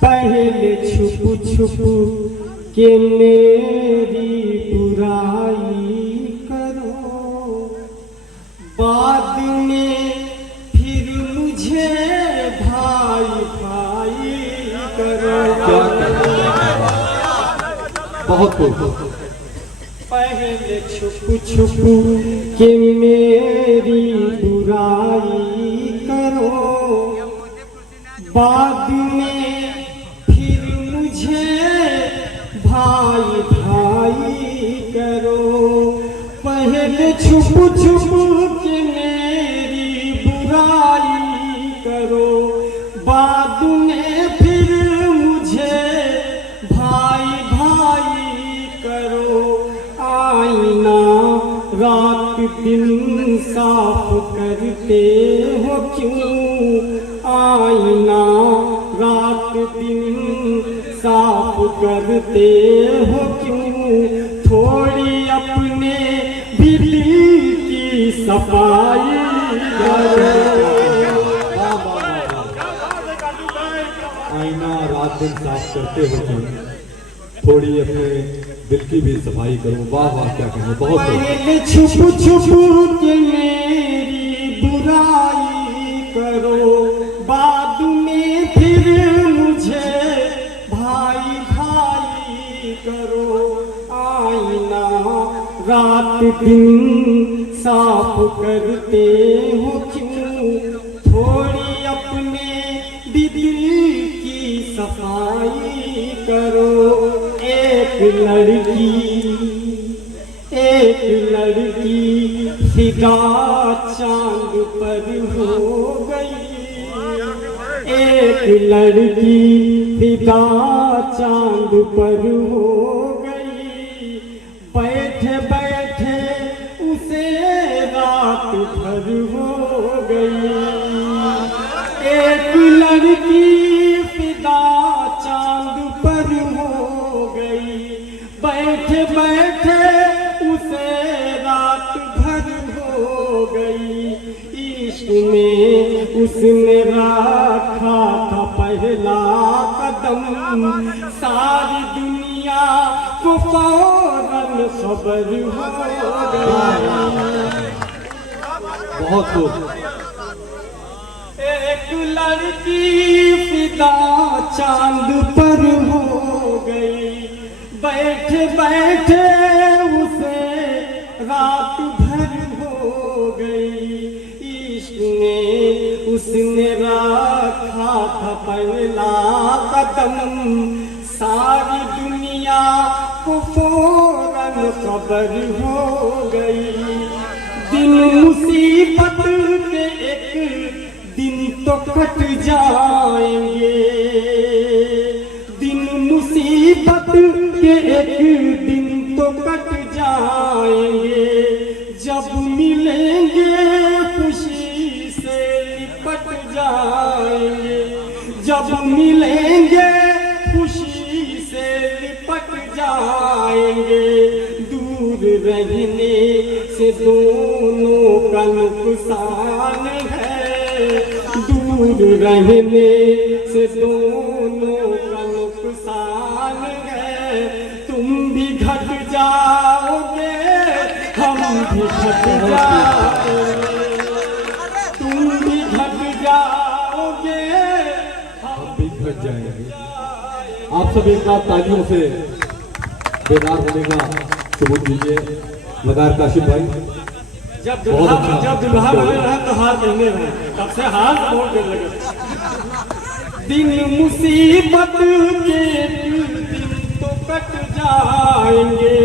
पहले छुप छुप के मेरी बुराई करो, बाद में फिर मुझे भाई भाई करो। बहुत खूब। पहले छुप छुप के मेरी बुराई करो, बाद में फिर मुझे भाई भाई करो। पहले छुप छुप के मेरी बुराई करो, बाद में फिर मुझे भाई भाई करो। आईना रात दिन साफ करते हो क्यों, आईना रात दिन साफ करते हो क्यों, थोड़ी अपने दिल की सफाई करो। आईना रात दिन साफ करते हो क्यों, थोड़ी अपने दिल की भी सफाई करो। वाह वाह, क्या कहें, बहुत पहले छुप छुप के मेरी बुराई करो, बाद में फिर मुझे भाई भाई करो। आईना रात दिन साफ करते हो क्यों, थोड़ी अपने दिल की सफाई करो। एक लड़की फिदा चांद पर हो गई, एक लड़की फिदा चांद पर हो गई। बैठे बैठे उसे रात भर हो गई। एक लड़की फिदा चांद पर हो गई, बैठे बैठे उसे रात भर हो गई। इश्क में उसने रखा था पहला कदम, सारी दुनिया को फौरन खबर हो गई। बहुत खूब। एक लड़की फिदा चांद पर हो गई, बैठे बैठे उसे रात भर हो गई। इश्क में उसने रखा था पहला कदम, सारी दुनिया को फौरन खबर हो गई। दिन मुसीबत के एक दिन तो कट जाएंगे, दिन मुसीबत के एक दिन तो कट जाएंगे। जब मिलेंगे खुशी से लिपट जाएंगे, जब मिलेंगे खुशी से लिपट जाएंगे। दूर रहने से दोनों का नुकसान है, दूर रहने से दोनों का नुकसान है। तुम भी घट जाओगे, हम भी घट जाएंगे, तुम भी घट जाओगे, हम भी घट जाएंगे। आप सब एक बार तालियों से बेदार होने का सबूत दीजिए। मदार काशिफ भाई, जब दुल्हा बने रहे तो हाथ कहने रहे, तब से हाथ मोड़ कर लगे। दिन मुसीबत के दिन तो कट जाएंगे,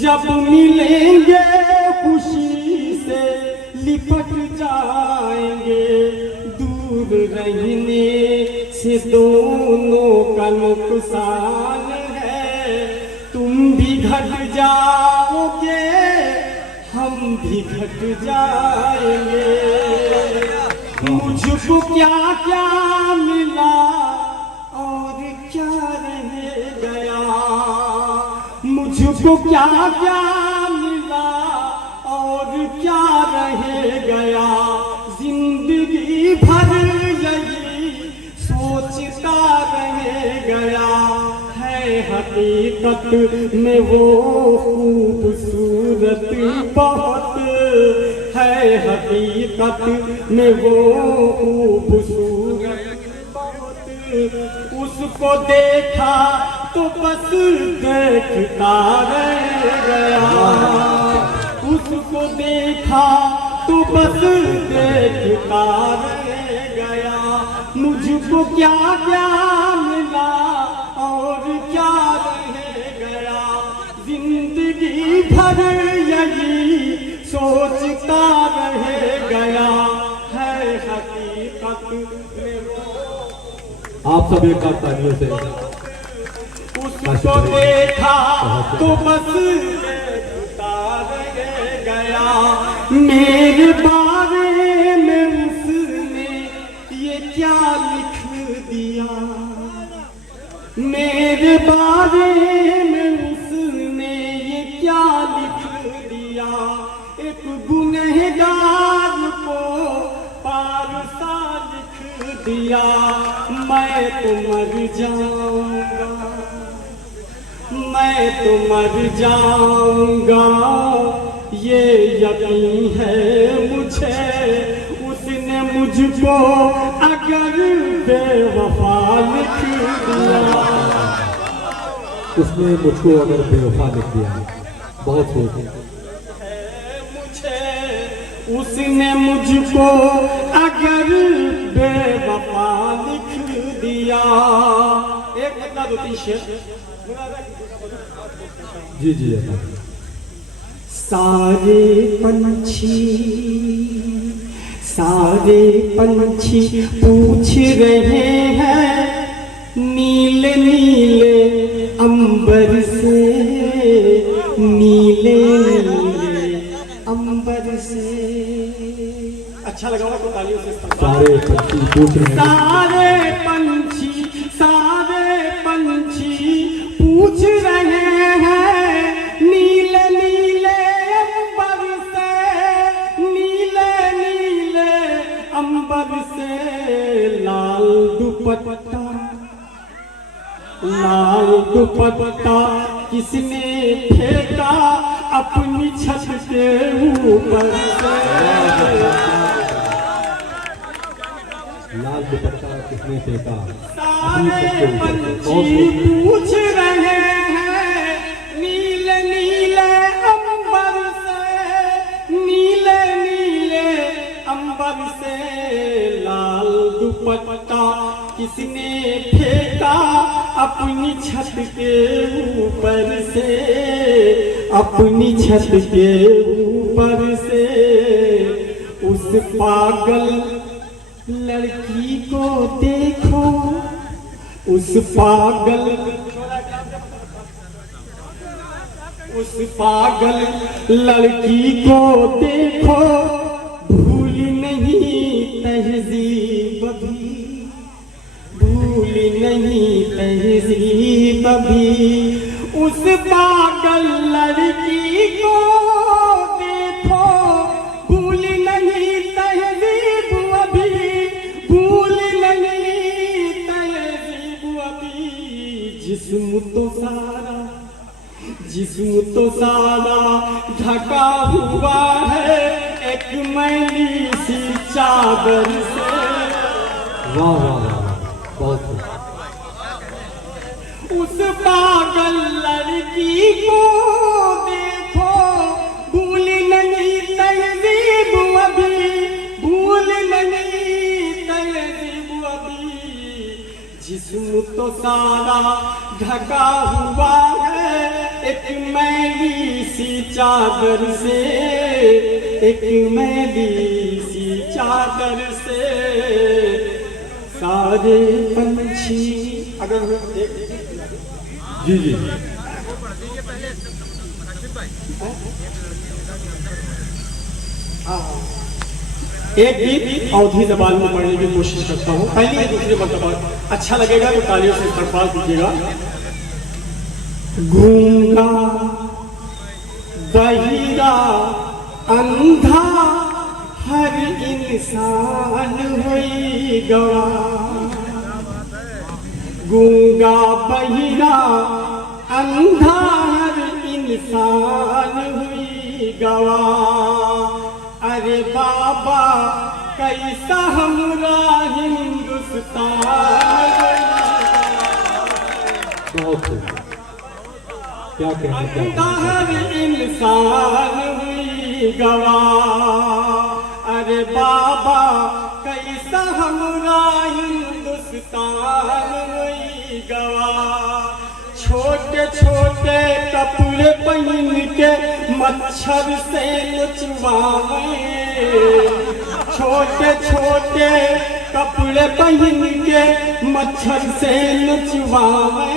जब मिलेंगे खुशी से लिपट जाएंगे। दूर रहने से दोनों का नुकसान है, तुम भी घट जाओगे, हम भी घट जाएंगे। मुझको क्या क्या मिला और क्या रह गया, मुझको क्या क्या मिला और क्या रह गया। जिंदगी भर यही सोचता रह हकीकत में वो खूबसूरत बहुत है, हकीकत में वो खूबसूरत बहुत। उसको देखा तो बस देखता रह गया, उसको देखा तो बस देखता रह गया। मुझको क्या क्या मिला और क्या रह गया, जिंदगी भर यही सोचता रह गया, है हकीकत में वो। आप सब एक बार तालियों से उसको देखा तो बस देखता रह गया। मेरे बारे में उसने ये क्या लिख दिया, मेरे बारे में उसने ये क्या लिख दिया। एक गुनहगार को पारसा लिख दिया। मैं तो मर जाऊंगा, मैं तो मर जाऊंगा, ये यकीन है मुझे। उसने मुझको अगर बेवफा लिख दिया, उसने मुझको अगर बेवफा लिख दिया, बहुत सोच मुझे उसने मुझको अगर बेवफा लिख दिया। एक बता दो तीन शेर। जी जी सारे पंछी पूछ रहे हैं नीले नीले अंबर से, नीले नीले अंबर से। अच्छा लगा होगा तो तालियों से। सारे पंछी पूछ रहे हैं, सारे पंछी पूछ रहे हैं नीले नीले अंबर से, नीले नीले अंबर से। लाल दुपट्टा, लाल दुपट्टा किसने फेंका अपनी छत के ऊपर से। लाल दुपट्टा किसने फेंका। सारे पंछी पूछ रहे हैं नीले नीले अंबर से, नीले नीले अंबर से। लाल दुपट्टा किसने फेंका अपनी छत के ऊपर से, अपनी छत के ऊपर से। उस पागल लड़की को देखो, उस पागल लड़की को देखो। भूल नहीं तहजीब भी, भूल नहीं तहजीब भी। उस पागल लड़की को देखो, भूल नहीं तहजीब अभी, भूल नहीं तहजीब अभी। जिस्म तो सारा ढका हुआ है एक मैली सी चादर से। वाह वाह वाह, बहुत उस पागल लड़की को देखो, भूल नहीं तहजीब अभी, भूल नहीं तहजीब अभी। जिस्म तो सारा ढका हुआ है एक मैली सी चादर से, एक मैली सी चादर से। सारे पंछी अगर जी जी एक गीत अवधी जबान में पढ़ने की कोशिश करता हूँ, पहली या दूसरी मरतबा। अच्छा लगेगा तो तालियों से इस्तकबाल कीजिएगा। गूंगा बहिरा अंधा हर इंसान हुई गवा, गूंगा बहिरा अंधा हर इंसान हुई गवाह। अरे बाबा कैसा हमरा हिंदुस्तान बहुत खूब। क्या कहना चाहते अंधा हैं? हर इंसान हुई गवाह। अरे बाबा कैसा हमरा हिंदुस्तान हुई गवाह। छोटे छोटे कपड़े पहन के मच्छर से लुचवावे। छोटे छोटे कपड़े पहन के मच्छर से लुचवावे।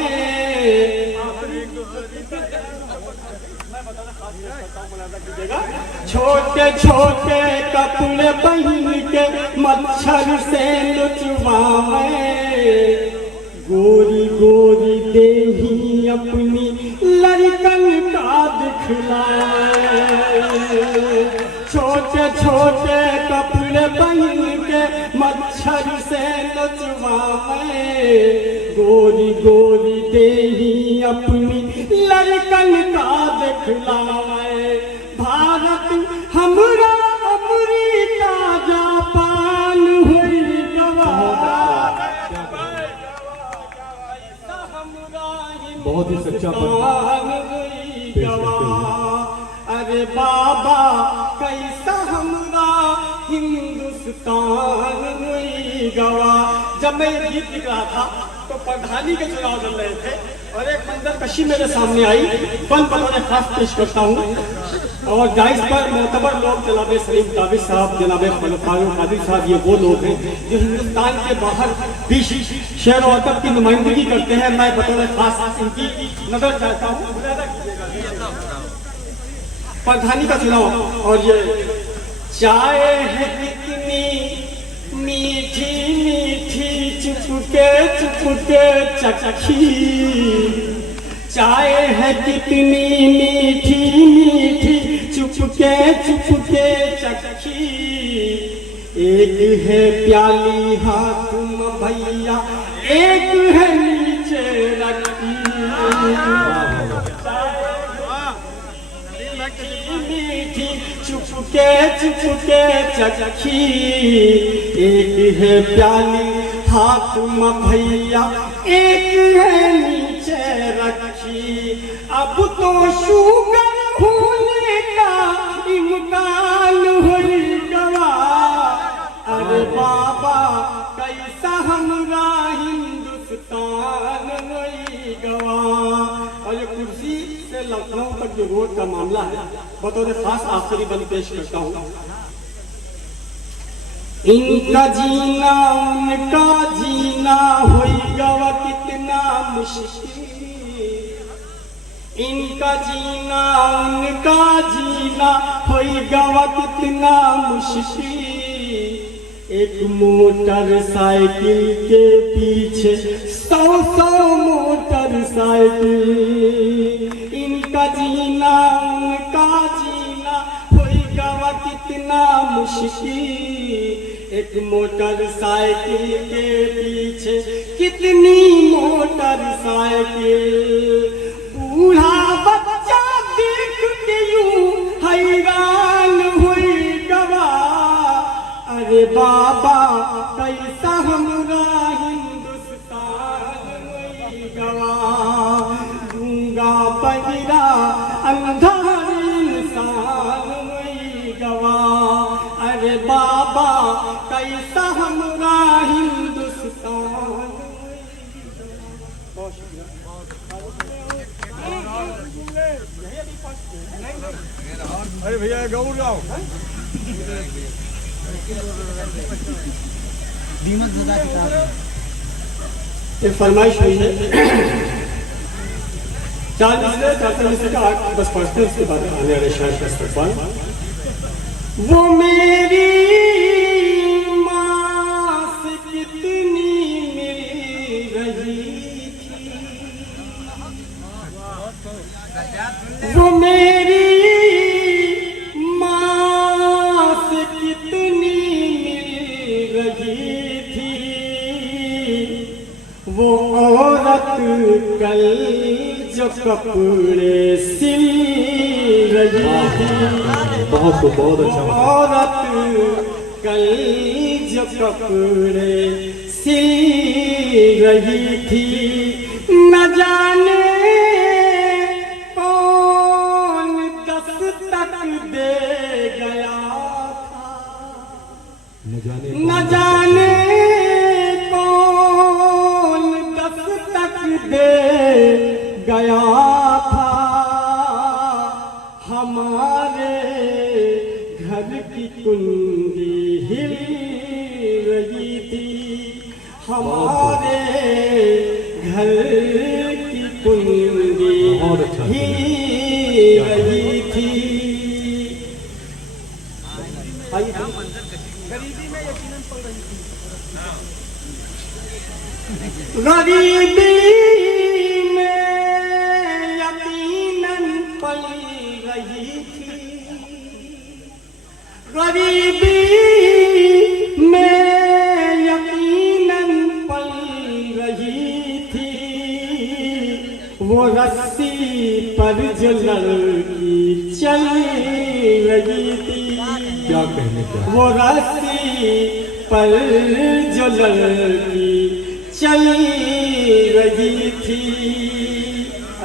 छोटे छोटे कपड़े पहन के मच्छर से लुचवावे। गोरी गोरी देही अपनी लड़कन का दिखलाए। छोटे छोटे कपड़े पहन के मच्छर से लुचवाए। गोरी गोरी देही अपनी लड़कन का दिखलाए। भारत हमरा अमरीका जापान हुई गवाह। बहुत ही सच्चा हुई गवाह। अरे बाबा कैसा हमरा हिंदुस्तान हुई गवाह। जब मैं ये गीत लिख रहा था तो प्रधानी के चुनाव लड़ रहे थे और एक मंदिर कशी मेरे सामने आई। पल पल खास पेश करता हूँ और जायज पर मोतबर लोग जनाब सलीम ताबिश साहब, जनाब फारूक कादिर साहब, ये वो लोग हैं जो हिंदुस्तान के बाहर भी शेर और अदब की नुमाइंदगी करते हैं। मैं बतौर खास इनकी नजर चाहता हूँ। प्रधानी का चुनाव और ये चाय है कितनी मीठी मीठी चुपके चुपके चखी। चाय है कितनी मीठी मीठी चुपके चुपके चखी। एक है प्याली हाथ में भैया, एक है नीचे रखी। मीठी चुपके चुपके चखी। एक है प्याली हाथ में भैया, एक है नीचे रखी। अब तो शुगर होने का इम्कान हुई गवाह। अरे बाबा कैसा हमरा हिंदुस्तान हुई गवाह। और ये कुर्सी से लखनऊ तक जो रोड का मामला है बतौर खास आखिरी बंद पेश करता हूँ। इनका जीना उनका जीना हुई गवा कितना मुश्किल। इनका जीना उनका जीना हुई गवा कितना मुश्किल। एक मोटरसाइकिल के पीछे 100 मोटरसाइकिल। इनका जीना उनका जीना हुई गवा कितना मुश्किल। एक मोटरसाइकिल के पीछे कितनी मोटरसाइकिल। बूढ़ा बच्चा देख के यूं हैरान हुई गवाह। अरे बाबा कैसा हमरा हिंदुस्तान हुई गवाह। गूंगा बहिरा अंधा इंसान हुई गवाह। अरे बाबा कैसा हमरा हिंदुस्तान। अरे भैया गौर जाओ। एक फरमाइश हुई है 40 से 10% उसके बाद आने वाले शायर का इस्तेमाल। वो मेरी माँ से कितनी मिल रही थी। वो मेरी माँ से कितनी मिल रही थी। वो औरत कल जो कपड़े सिल रही थी, बहुत अच्छा बात। औरत कल जो कपड़े सिल रही थी, न जाने कौन दस्तक दे गया था, न न जाने कौन दस्तक दे गया था, हमारे घर की कुंडी हिल रही थी, हमारे घर की कुंडी बहुत अच्छा। हिल रही थी। आइए गरीबी में यकीनन पल रही थी, गरीबी में यकीनन पल रही थी, वो रस्सी पर जो लड़की चल रही थी, क्या कहने का। वो रस्सी पर जो लड़की चल रही थी,